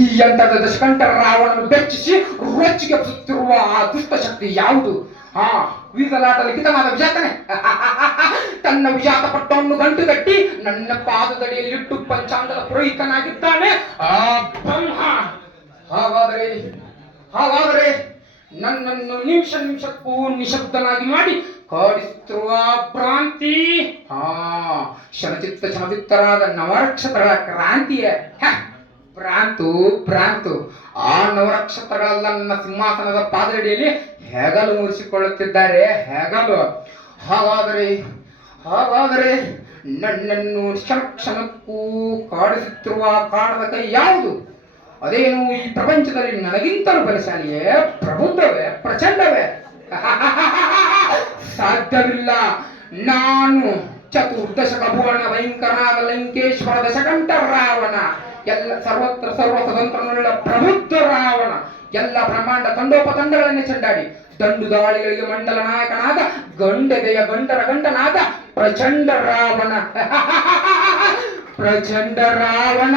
ಈ ಯಂತ್ರದ ದಶಕಂಠ ರಾವಣನು ಬೆಚ್ಚಿಸಿ ರೊಚ್ಚಿಗೆಬ್ಬಿಸುತ್ತಿರುವ ಆ ದುಷ್ಟಶಕ್ತಿ ಯಾವುದು? ವೀಸಲಾಟ ಲಿಖಿತವಾದ ವಿಜಾತನೆ. ತನ್ನ ವಿಜಾತ ಪಟ್ಟವನ್ನು ಗಂಟುಗಟ್ಟಿ ನನ್ನ ಪಾದದಡಿಯಲ್ಲಿಟ್ಟು ಪಂಚಾಂಗದ ಪುರೋಹಿತನಾಗಿದ್ದಾನೆ ಆ ಬ್ರಹ್ಮ. ಹಾಗಾದರೆ ಹಾಗಾದರೆ ನನ್ನನ್ನು ನಿಮಿಷಕ್ಕೂ ನಿಶಬ್ದನಾಗಿ ಮಾಡಿ ಕಾಡಿಸುತ್ತಿರುವ ಭ್ರಾಂತಿ ಶನಚಿತ್ತರಾದ ನವರಕ್ಷತಗಳ ಕ್ರಾಂತಿಯೇ. ಭ್ರಾಂತು ಆ ನವರಕ್ಷತಗಳೆಲ್ಲ ನನ್ನ ಸಿಂಹಾಸನದ ಪಾದಡಿಯಲ್ಲಿ ಹೆಗಲು ಮುರಿಸಿಕೊಳ್ಳುತ್ತಿದ್ದಾರೆ, ಹೆಗಲು. ಹಾಗಾದರೆ ನನ್ನನ್ನು ಕ್ಷಣಕ್ಕೂ ಕಾಡಿಸುತ್ತಿರುವ ಕಾಣದ ಕೈ ಯಾವುದು? ಅದೇನು ಈ ಪ್ರಪಂಚದಲ್ಲಿ ನನಗಿಂತಲೂ ಬಲಶಾಲಿಯೇ, ಪ್ರಬುದ್ಧವೇ, ಪ್ರಚಂಡವೇ? ಸಾಧ್ಯವಿಲ್ಲ. ನಾನು ಚತುರ್ದಶಕ ಭುವನ ಭಯಂಕರನಾದ ಲಂಕೇಶ್ವರ ದಶಕಂಠ ರಾವಣ, ಎಲ್ಲ ಸರ್ವತ್ರ ಸರ್ವ ಸ್ವತಂತ್ರನುಳ್ಳ ಪ್ರಬುದ್ಧ ರಾವಣ, ಎಲ್ಲ ಬ್ರಹ್ಮಾಂಡ ತಂಡೋಪತಂಡಗಳನ್ನೇ ಚೆಂಡಾಡಿ ದಂಡು ದಾಳಿಗಳಿಗೆ ಮಂಡಲ ನಾಯಕನಾದ ಗಂಡದೆಯ ಗಂಡರ ಗಂಡನಾದ ಪ್ರಚಂಡ ರಾವಣ. ಪ್ರಚಂಡ ರಾವಣ.